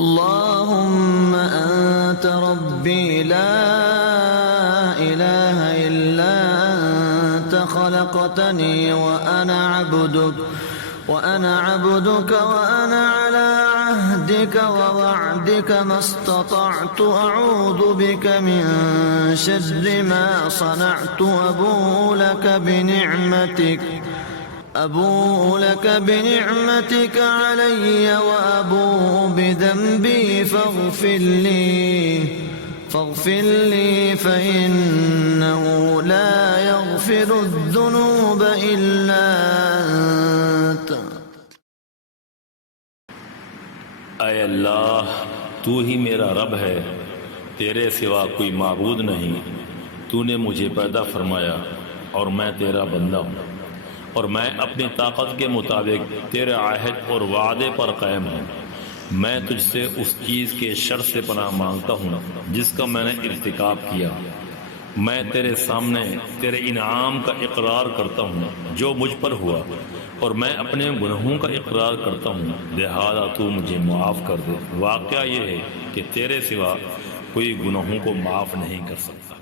अल्लाहुम्मा अंत रब्बी ला इलाहा इल्ला अंत खलक़तनी व अना अब्दुक व अना अला अहदिक व वअदिक मस्ततअतु अऊज़ु बिक मिन शर्रि मा सनअतु अबूउ लक बिनिअमतिक अलय्य व अबूउ बिदंबी फग़फ़िर ली फ़इन्नहु ला यग़फ़िरुद्दुनूब इल्ला अंत। ऐ अल्लाह, तू ही मेरा रब है, तेरे सिवा कोई माबूद नहीं। तूने मुझे पैदा फरमाया और मैं तेरा बंदा हूँ, और मैं अपनी ताकत के मुताबिक तेरे आहद और वादे पर कायम हूँ। मैं तुझसे उस चीज़ के शर से पनाह मांगता हूँ जिसका मैंने इर्तिकाब किया। मैं तेरे सामने तेरे इनाम का इकरार करता हूँ जो मुझ पर हुआ, और मैं अपने गुनाहों का इकरार करता हूँ, लिहाजा तू मुझे माफ़ कर दे। वाक़या ये है कि तेरे सिवा कोई गुनाहों को माफ़ नहीं कर सकता।